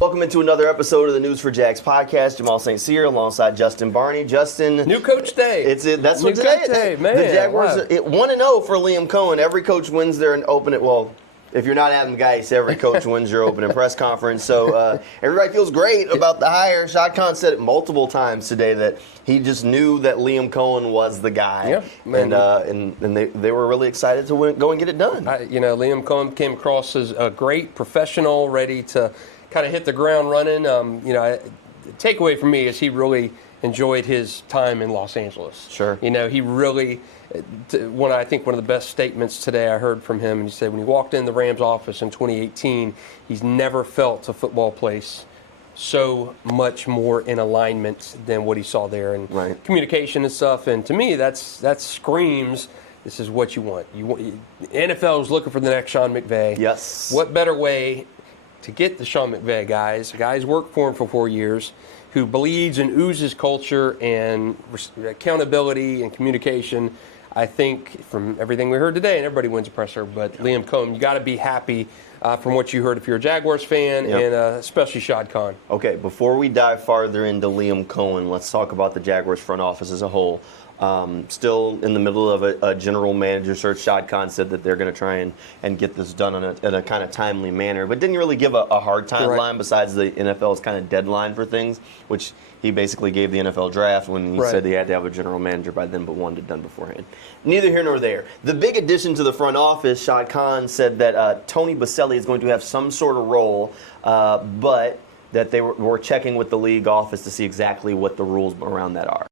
Welcome into another episode of the News4JAGs podcast. Jamal St here alongside Justin Barney. Justin, new coach day. That's what today is. Man, the Jaguars 1-0 for Liam Coen. Every coach wins their opening. Well, if you're not Adam Geis, every coach wins your opening press conference. So everybody feels great about the hire. Shad Khan said it multiple times today that he just knew that Liam Coen was the guy. Yeah, and they were really excited to go and get it done. Liam Coen came across as a great professional, ready to kind of hit the ground running. The takeaway for me is he really enjoyed his time in Los Angeles. Sure. He really, one of the best statements today I heard from him, and he said when he walked in the Rams office in 2018, he's never felt a football place so much more in alignment than what he saw there, and communication and stuff. And to me, that screams, this is what you want. NFL is looking for the next Sean McVay. Yes. What better way to get the Sean McVay guys? Guys worked for him for 4 years, who bleeds and oozes culture and accountability and communication. I think from everything we heard today, and everybody wins a presser, but Liam Coen, you got to be happy from what you heard if you're a Jaguars fan, and especially Shad Khan. Okay, before we dive farther into Liam Coen, let's talk about the Jaguars front office as a whole. Still in the middle of a general manager search. Shad Khan said that they're going to try and get this done in a kind of timely manner, but didn't really give a hard timeline besides the NFL's kind of deadline for things, which he basically gave the NFL draft when he said he had to have a general manager by then, but wanted it done beforehand. Neither here nor there. The big addition to the front office, Shad Khan said that Tony Boselli is going to have some sort of role, but that they were checking with the league office to see exactly what the rules around that are.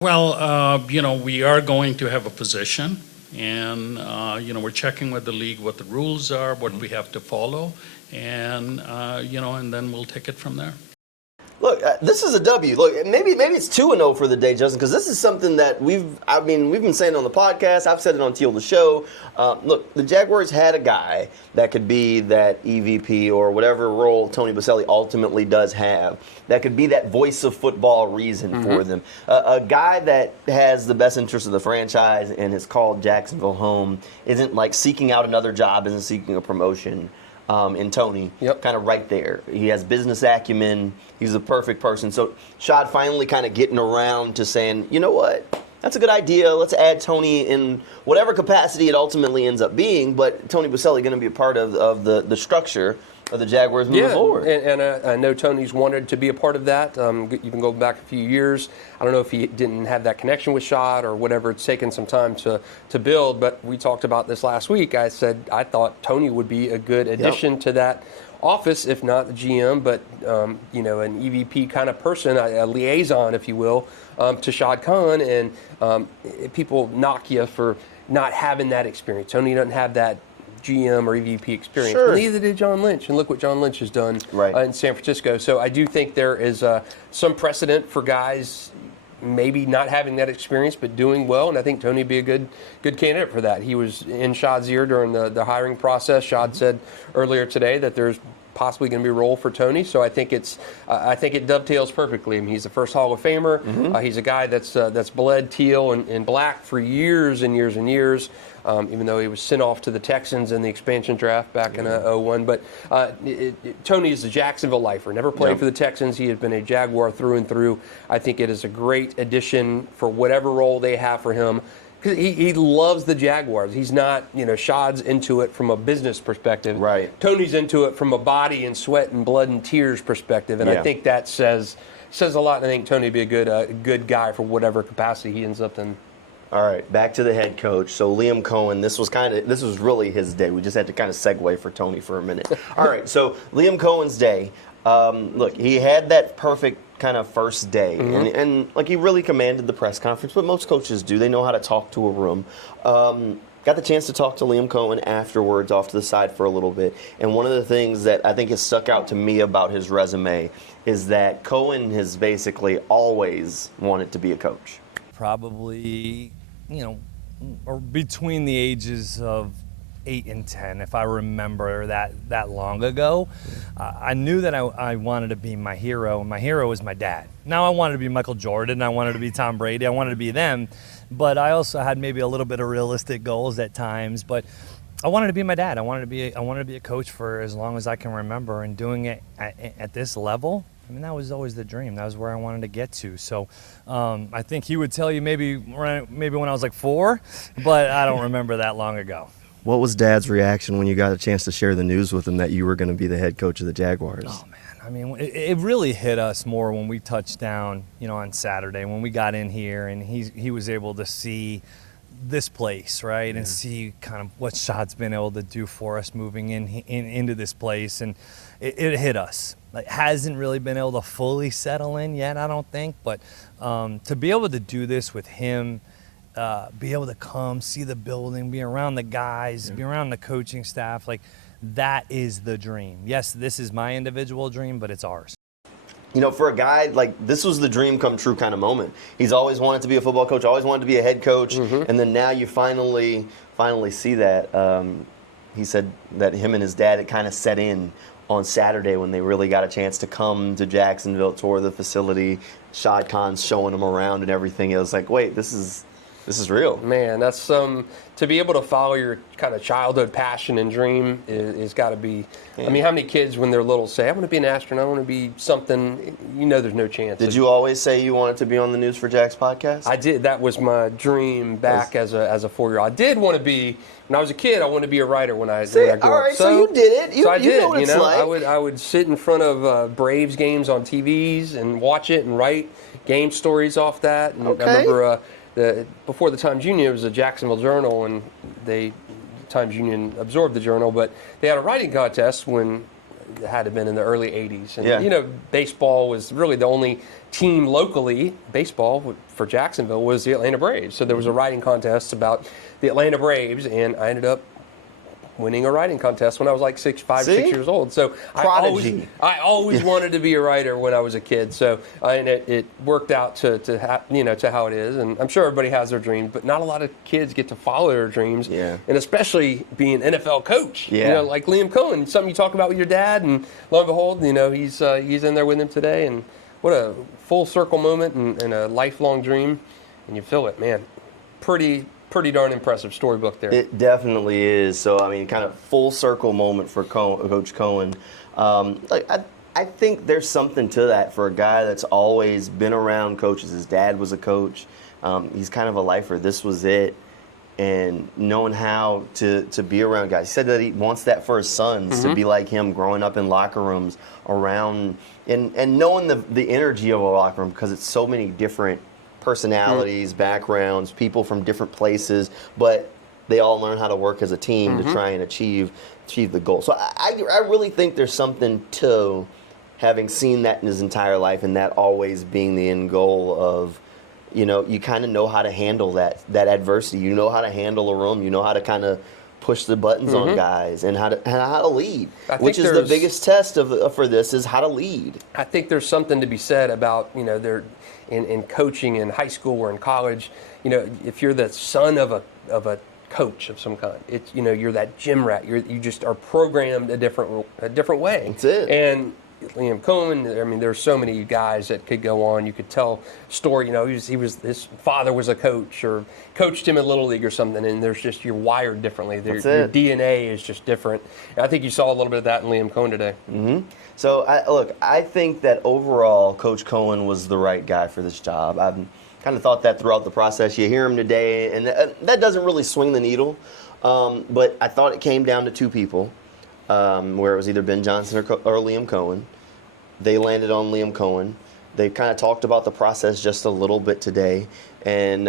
Well, we are going to have a position, and, we're checking with the league what the rules are, what we have to follow, and, and then we'll take it from there. Look, this is a W. Look, maybe it's 2-0 for the day, Justin, because this is something that we've been saying on the podcast. I've said it on Teal the Show. Look, the Jaguars had a guy that could be that EVP or whatever role Tony Boselli ultimately does have, that could be that voice of football reason for them. A guy that has the best interest of the franchise and has called Jacksonville home, isn't like seeking out another job, isn't seeking a promotion. In Tony, kind of right there. He has business acumen. He's the perfect person. So Shad finally kind of getting around to saying, you know what, that's a good idea. Let's add Tony in whatever capacity it ultimately ends up being. But Tony Boselli going to be a part of the structure of the Jaguars moving forward. And I know Tony's wanted to be a part of that. Even go back a few years. I don't know if he didn't have that connection with Shad or whatever. It's taken some time to build, but we talked about this last week. I said I thought Tony would be a good addition to that office, if not the GM, but an EVP kind of person, a liaison, if you will, to Shad Khan. And people knock you for not having that experience. Tony doesn't have that GM or EVP experience. Sure. But neither did John Lynch, and look what John Lynch has done in San Francisco. So I do think there is some precedent for guys maybe not having that experience but doing well, and I think Tony would be a good candidate for that. He was in Shad's ear during the hiring process. Shad said earlier today that there's possibly going to be a role for Tony, so I think it dovetails perfectly. I mean, he's the first Hall of Famer. He's a guy that's bled teal and black for years and years and years. Even though he was sent off to the Texans in the expansion draft back in 2001. But Tony is a Jacksonville lifer. Never played for the Texans. He has been a Jaguar through and through. I think it is a great addition for whatever role they have for him. Because he loves the Jaguars. He's not, Shad's into it from a business perspective. Right. Tony's into it from a body and sweat and blood and tears perspective. And I think that says a lot. And I think Tony would be a good guy for whatever capacity he ends up in. All right, back to the head coach. So Liam Coen, this was really his day. We just had to kind of segue for Tony for a minute. All right, so Liam Coen's day. Look, he had that perfect kind of first day, and like he really commanded the press conference. But most coaches do. They know how to talk to a room. Got the chance to talk to Liam Coen afterwards, off to the side for a little bit. And one of the things that I think has stuck out to me about his resume is that Coen has basically always wanted to be a coach. Probably, or between the ages of 8 and 10, if I remember that long ago. I knew that I wanted to be my hero, and my hero was my dad. Now I wanted to be Michael Jordan, I wanted to be Tom Brady, I wanted to be them, but I also had maybe a little bit of realistic goals at times. But I wanted to be my dad. I wanted to be a coach for as long as I can remember, and doing it at this level. I mean, that was always the dream. That was where I wanted to get to. So I think he would tell you maybe when I was like 4, but I don't remember that long ago. What was Dad's reaction when you got a chance to share the news with him that you were going to be the head coach of the Jaguars? Oh, man. I mean, it really hit us more when we touched down, on Saturday, when we got in here and he was able to see this place, right, and see kind of what Shad's been able to do for us moving into this place, and it hit us. Like, hasn't really been able to fully settle in yet, I don't think, but to be able to do this with him, be able to come, see the building, be around the guys, be around the coaching staff, like, that is the dream. Yes, this is my individual dream, but it's ours. For a guy, like, this was the dream come true kind of moment. He's always wanted to be a football coach, always wanted to be a head coach, and then now you finally see that. He said that him and his dad, it kind of set in on Saturday when they really got a chance to come to Jacksonville, tour the facility. Shad Khan's showing them around and everything. It was like, wait, this is real. Man, that's to be able to follow your kind of childhood passion and dream is got to be. I mean, how many kids when they're little say, "I want to be an astronaut, I want to be something"? There's no chance. Did you always say you wanted to be on the News4JAGs podcast? I did. That was my dream back as a 4-year-old. I did want to be when I was a kid. I wanted to be a writer when I grew up. All right, so you did it. I did. Know what it's like. I would sit in front of Braves games on TVs and watch it and write game stories off that. And I remember. Before the Times-Union, it was a Jacksonville Journal, and the Times-Union absorbed the Journal, but they had a writing contest when it had to have been in the early 80s. And, baseball was really the only team locally, baseball for Jacksonville was the Atlanta Braves. So there was a writing contest about the Atlanta Braves, and I ended up winning a writing contest when I was like 6 years old. So Prodigy. I always wanted to be a writer when I was a kid. So and it worked out to how it is. And I'm sure everybody has their dreams, but not a lot of kids get to follow their dreams. Yeah. And especially being an NFL coach. Yeah. Like Liam Coen, something you talk about with your dad, and lo and behold, he's in there with him today. And what a full circle moment and a lifelong dream, and you feel it, man. Pretty darn impressive storybook there. It definitely is. So, I mean, kind of full circle moment for Coach Coen. I think there's something to that for a guy that's always been around coaches. His dad was a coach. He's kind of a lifer. This was it. And knowing how to be around guys. He said that he wants that for his sons, to be like him, growing up in locker rooms around, and knowing the energy of a locker room, because it's so many different personalities, backgrounds, people from different places, but they all learn how to work as a team to try and achieve the goal. So I really think there's something to having seen that in his entire life, and that always being the end goal of, you kind of know how to handle that adversity. You know how to handle a room. You know how to kind of push the buttons on guys, and how to lead, which is the biggest test for this, is how to lead. I think there's something to be said about, in coaching in high school or in college, if you're the son of a coach of some kind, it's you're that gym rat. You just are programmed a different way. That's it. And Liam Coen, I mean, there's so many guys that could go on. You could tell story. His father was a coach or coached him in Little League or something, and you're wired differently. Your DNA is just different. And I think you saw a little bit of that in Liam Coen today. Mm-hmm. So, I think that overall, Coach Coen was the right guy for this job. I've kind of thought that throughout the process. You hear him today, and that doesn't really swing the needle. But I thought it came down to two people, where it was either Ben Johnson or Liam Coen. They landed on Liam Coen. They kind of talked about the process just a little bit today. And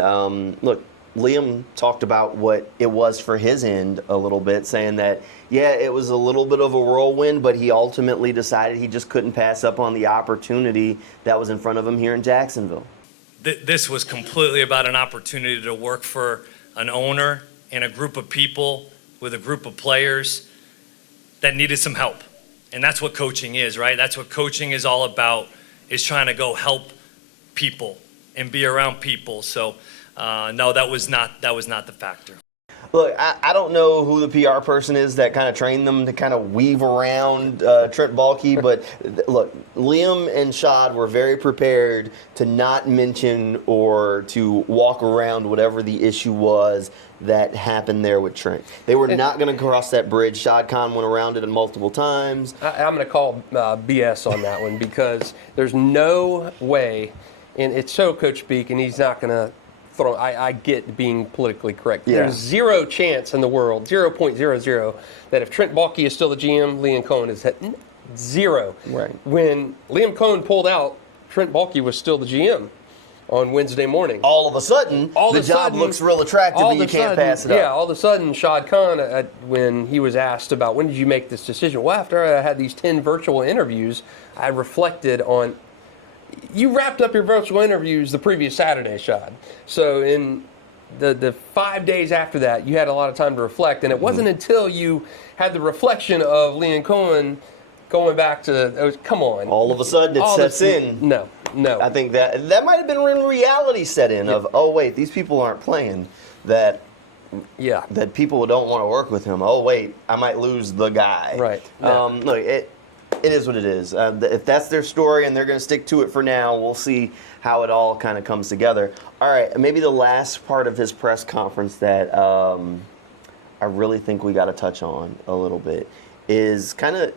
Liam talked about what it was for his end a little bit, saying that, it was a little bit of a whirlwind, but he ultimately decided he just couldn't pass up on the opportunity that was in front of him here in Jacksonville. This was completely about an opportunity to work for an owner and a group of people with a group of players that needed some help. And that's what coaching is, right? That's what coaching is all about, is trying to go help people and be around people. So, no, that was not the factor. Look, I don't know who the PR person is that kind of trained them to kind of weave around Trent Baalke, but look, Liam and Shad were very prepared to not mention or to walk around whatever the issue was that happened there with Trent. They were not going to cross that bridge. Shad Khan went around it multiple times. I'm going to call BS on that one because there's no way, and it's so coach speak, and he's not going to throw. I get being politically correct. Yeah. There's zero chance in the world, 0.00, that if Trent Baalke is still the GM, Liam Coen is zero. Right. When Liam Coen pulled out, Trent Baalke was still the GM on Wednesday morning. All of a sudden, the job looks real attractive and you can't pass it up. Yeah, all of a sudden, Shad Khan, when he was asked about when did you make this decision, well, after I had these 10 virtual interviews, I reflected on. You wrapped up your virtual interviews the previous Saturday, Shad. So in the 5 days after that, you had a lot of time to reflect, and it wasn't until you had the reflection of Liam Coen going back to, come on. All of a sudden, it sets in. No. I think that might have been when reality set in of, oh, wait, these people aren't playing. That people don't want to work with him. Oh, wait, I might lose the guy. Right. Look, it is what it is. If that's their story and they're going to stick to it for now, we'll see how it all kind of comes together. All right, maybe the last part of his press conference that I really think we got to touch on a little bit is kind of,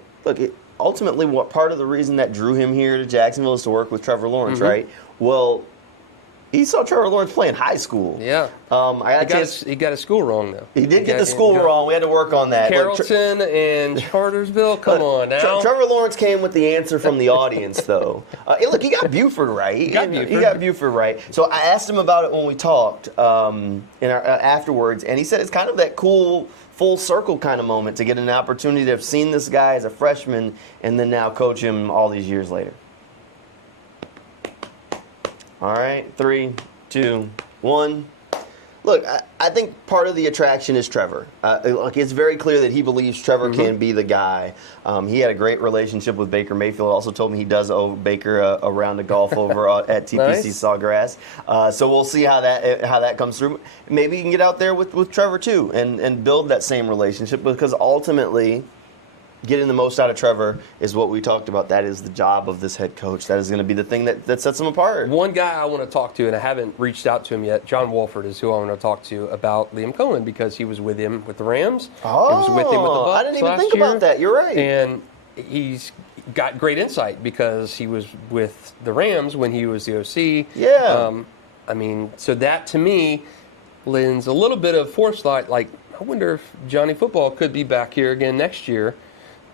ultimately what part of the reason that drew him here to Jacksonville is to work with Trevor Lawrence, right? Well, he saw Trevor Lawrence play in high school. Yeah. He got his school wrong, though. He did get the school wrong. We had to work on that. Carrollton and Chartersville, come on now. Trevor Lawrence came with the answer from the audience, though. Look, he got Buford right. He got Buford right. So I asked him about it when we talked afterwards, and he said it's kind of that cool full circle kind of moment to get an opportunity to have seen this guy as a freshman and then now coach him all these years later. All right, 3, 2, 1. Look, I think part of the attraction is Trevor. It's very clear that he believes Trevor can be the guy. He had a great relationship with Baker Mayfield. Also told me he does owe Baker a round of golf over at TPC Nice. Sawgrass. So we'll see how that comes through. Maybe you can get out there with Trevor too and build that same relationship because ultimately, getting the most out of Trevor is what we talked about. That is the job of this head coach. That is going to be the thing that sets him apart. One guy I want to talk to, and I haven't reached out to him yet, John Wolford is who I want to talk to about Liam Coen because he was with him with the Rams. Oh, he was with him with the Bucs I didn't even last think year. about that. You're right. And he's got great insight because he was with the Rams when he was the OC. Yeah. So that to me lends a little bit of foresight. Like, I wonder if Johnny Football could be back here again next year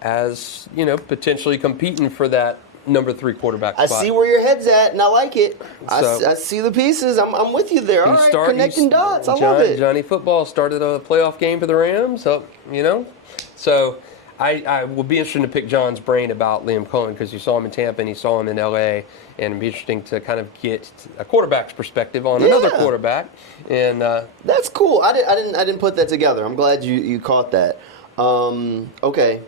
as, potentially competing for that number 3 quarterback spot. I see where your head's at, and I like it. So, I see the pieces. I'm with you there. All right, connecting dots. I love it. Johnny Football started a playoff game for the Rams, So I will be interested to pick John's brain about Liam Coen because you saw him in Tampa and you saw him in L.A., and it'd be interesting to kind of get a quarterback's perspective on another quarterback. And that's cool. I didn't put that together. I'm glad you caught that. Okay.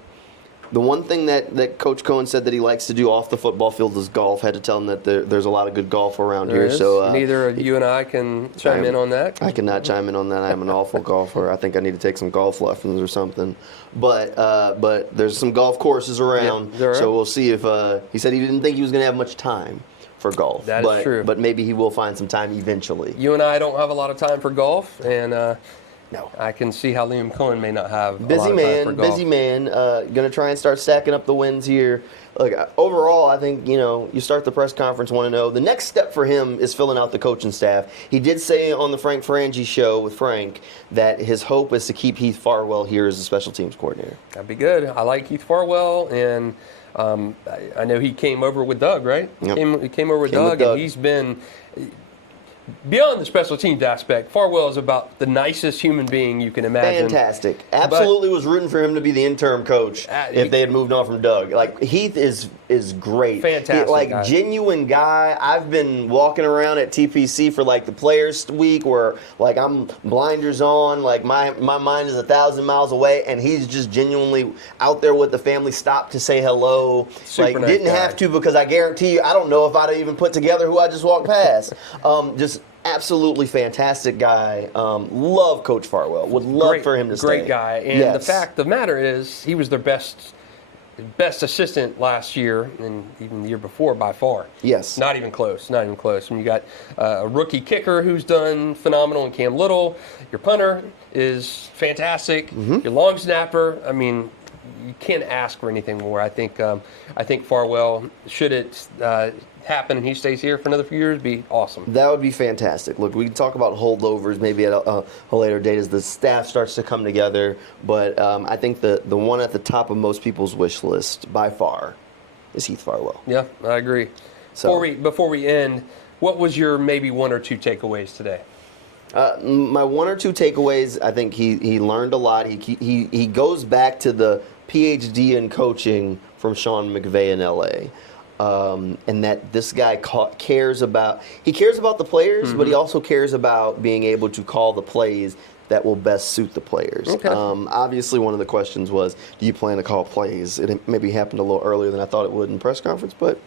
The one thing that Coach Coen said that he likes to do off the football field is golf. Had to tell him that there's a lot of good golf around here. So neither you and I can chime in on that. I cannot chime in on that. I'm an awful golfer. I think I need to take some golf lessons or something. But there's some golf courses around. Yeah, so we'll see if he said he didn't think he was going to have much time for golf. That is true. But maybe he will find some time eventually. You and I don't have a lot of time for golf, and no. I can see how Liam Coen may not have a lot Busy of time for golf. Busy man. Going to try and start stacking up the wins here. Look, overall, I think, you start the press conference 1-0. The next step for him is filling out the coaching staff. He did say on the Frank Frangie show with Frank that his hope is to keep Heath Farwell here as a special teams coordinator. That'd be good. I like Heath Farwell, and I know he came over with Doug, right? Yep. He came over with Doug, and he's been... Beyond the special teams aspect, Farwell is about the nicest human being you can imagine. Fantastic. Absolutely was rooting for him to be the interim coach if they had moved on from Doug. Like, Heath is great. Fantastic guy. Genuine guy. I've been walking around at TPC for, the Players Week where, I'm blinders on. My mind is 1,000 miles away, and he's just genuinely out there with the family, stopped to say hello. Super nice didn't guy. have to because I guarantee you, I don't know if I'd have even put together who I just walked past. Just absolutely fantastic guy. Love Coach Farwell. Would love for him to stay. Great guy. And the fact of the matter is, he was their best assistant last year and even the year before by far. Yes. Not even close. Not even close. And you got a rookie kicker who's done phenomenal in Cam Little. Your punter is fantastic. Your long snapper, I mean, you can't ask for anything more. I think Farwell, should it happen and he stays here for another few years, be awesome. That would be fantastic. Look, we can talk about holdovers maybe at a later date as the staff starts to come together, but I think the one at the top of most people's wish list by far is Heath Farwell. Yeah, I agree. So, before we end, what was your maybe one or two takeaways today? My one or two takeaways, I think he learned a lot. He goes back to the PhD in coaching from Sean McVay in LA. And that this guy cares about the players, but he also cares about being able to call the plays that will best suit the players. Okay. Obviously, one of the questions was, do you plan to call plays? It maybe happened a little earlier than I thought it would in press conference, but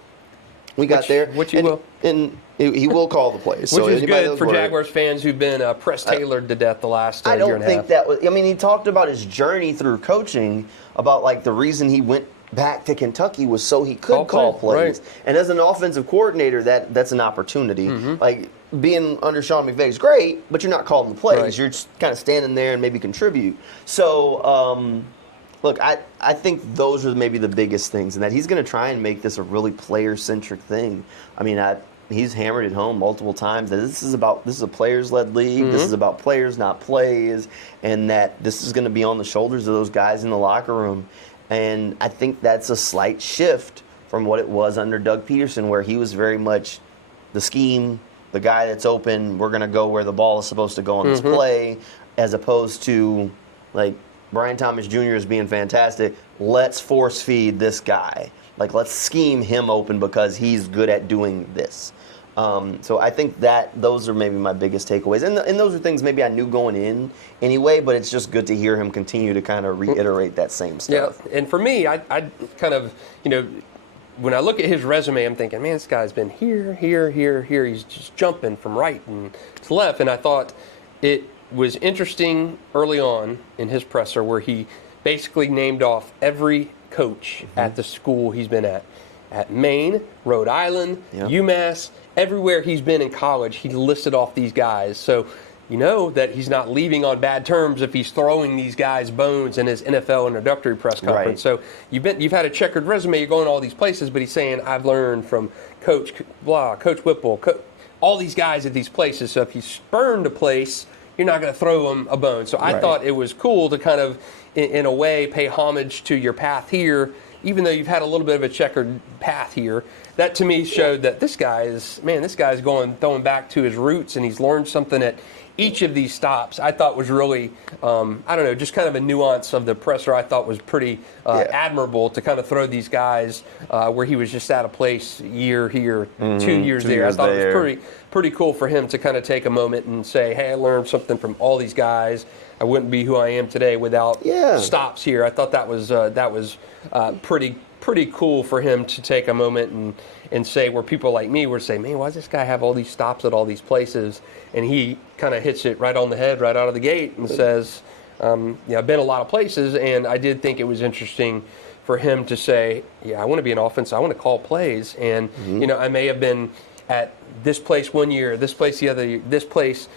we got there. Which he will. And he will call the plays. Which is good for Jaguars fans who've been press-tailored to death the last year and a half. I don't think that was – I mean, he talked about his journey through coaching, about, like, the reason he went back to Kentucky was so he could call plays. Right. And as an offensive coordinator, that's an opportunity. Like, being under Sean McVay is great, but you're not calling the plays. Right. You're just kind of standing there and maybe contribute. So, look, I think those are maybe the biggest things, and that he's going to try and make this a really player-centric thing. I mean, he's hammered it home multiple times that this is a players-led league. This is about players, not plays, and that this is going to be on the shoulders of those guys in the locker room. And I think that's a slight shift from what it was under Doug Peterson, where he was very much the scheme, the guy that's open, we're going to go where the ball is supposed to go on this play, as opposed to, like, Brian Thomas Jr. is being fantastic. Let's force feed this guy. Like, let's scheme him open because he's good at doing this. So I think that those are maybe my biggest takeaways. And those are things maybe I knew going in anyway, but it's just good to hear him continue to kind of reiterate that same stuff. Yeah, and for me, I kind of, when I look at his resume, I'm thinking, man, this guy's been here. He's just jumping from right and to left. And I thought it was interesting early on in his presser where he basically named off every coach at the school he's been at Maine, Rhode Island, UMass, everywhere he's been in college, he listed off these guys. So you know that he's not leaving on bad terms if he's throwing these guys bones in his NFL introductory press conference. Right. So you've had a checkered resume, you're going all these places, but he's saying, I've learned from Coach blah, Coach Whipple, all these guys at these places. So if you spurned a place, you're not going to throw them a bone. So I thought it was cool to kind of, in a way, pay homage to your path here, even though you've had a little bit of a checkered path here. That to me showed that this guy's throwing back to his roots, and he's learned something at each of these stops. I thought was really, just kind of a nuance of the presser I thought was pretty admirable, to kind of throw these guys where he was just at a place year here, 2 years there. I thought it was pretty cool for him to kind of take a moment and say, hey, I learned something from all these guys. I wouldn't be who I am today without stops here. I thought that was pretty cool for him to take a moment and say, where people like me would say, man, why does this guy have all these stops at all these places? And he kind of hits it right on the head right out of the gate and says, I've been a lot of places, and I did think it was interesting for him to say, I want to be an offense, I want to call plays, and I may have been at this place one year, this place the other year, this place.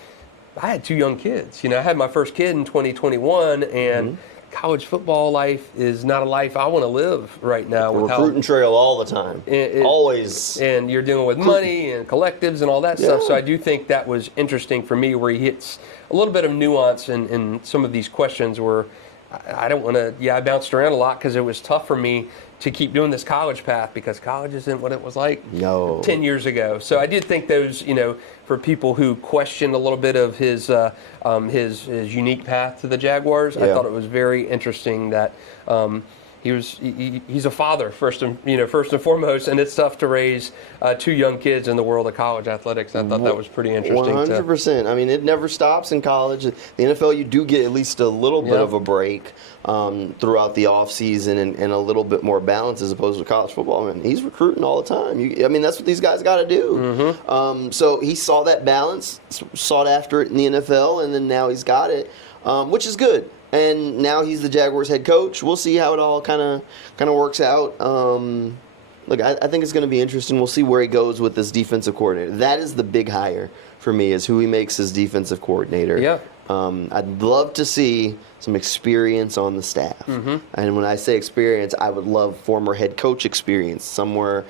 I had 2 young kids. I had my first kid in 2021, and college football life is not a life I want to live right now. The recruiting trail all the time. Always. And you're dealing with money and collectives and all that stuff. So I do think that was interesting for me, where he hits a little bit of nuance in some of these questions where I don't want to, I bounced around a lot because it was tough for me to keep doing this college path, because college isn't what it was like 10 years ago. So I did think those, for people who questioned a little bit of his unique path to the Jaguars, I thought it was very interesting that, he's a father first and foremost, and it's tough to raise 2 young kids in the world of college athletics. I thought that was pretty interesting. 100%. I mean, it never stops in college. The NFL, you do get at least a little bit of a break throughout the off season and a little bit more balance as opposed to college football. I mean, he's recruiting all the time. That's what these guys got to do. So he saw that balance, sought after it in the NFL, and then now he's got it, which is good. And now he's the Jaguars head coach. We'll see how it all kind of works out. Look, I think it's going to be interesting. We'll see where he goes with this defensive coordinator. That is the big hire for me, is who he makes his defensive coordinator. Yeah. I'd love to see some experience on the staff. And when I say experience, I would love former head coach experience somewhere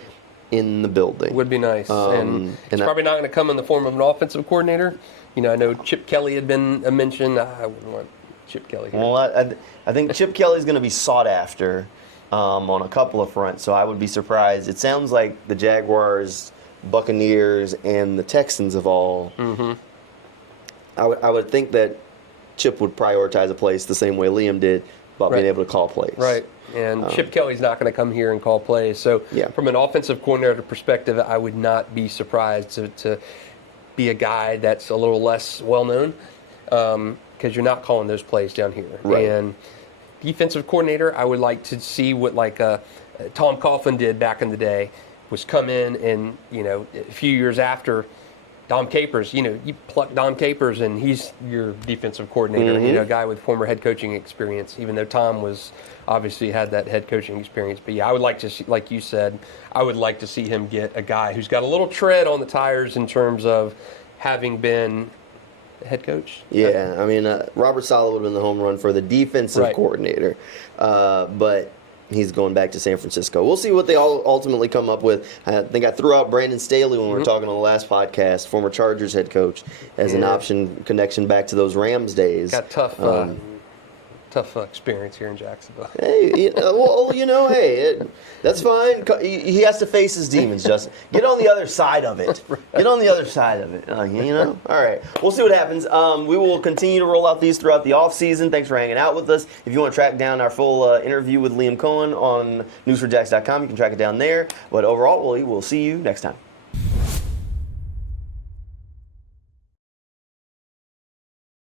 in the building. Would be nice. And it's probably not going to come in the form of an offensive coordinator. I know Chip Kelly had been mentioned. I wouldn't want Chip Kelly here. Well, I think Chip Kelly's going to be sought after on a couple of fronts, so I would be surprised. It sounds like the Jaguars, Buccaneers, and the Texans have all. I would think that Chip would prioritize a place the same way Liam did about being able to call plays. Right. And Chip Kelly's not going to come here and call plays. So from an offensive coordinator perspective, I would not be surprised to be a guy that's a little less well-known because you're not calling those plays down here. Right. And defensive coordinator, I would like to see what Tom Coughlin did back in the day, was come in and, a few years after Dom Capers, you pluck Dom Capers and he's your defensive coordinator, a guy with former head coaching experience, even though Tom obviously had that head coaching experience. But I would like to see, like you said, I would like to see him get a guy who's got a little tread on the tires in terms of having been head coach. Yeah, Robert Saleh would have been the home run for the defensive coordinator, but he's going back to San Francisco. We'll see what they all ultimately come up with. I think I threw out Brandon Staley when we were talking on the last podcast, former Chargers head coach, as an option connection back to those Rams days. Got tough experience here in Jacksonville. Hey, that's fine. He has to face his demons, Justin. Get on the other side of it. Get on the other side of it. All right. We'll see what happens. We will continue to roll out these throughout the offseason. Thanks for hanging out with us. If you want to track down our full interview with Liam Coen on News4JAGs.com, you can track it down there. But overall, we will see you next time.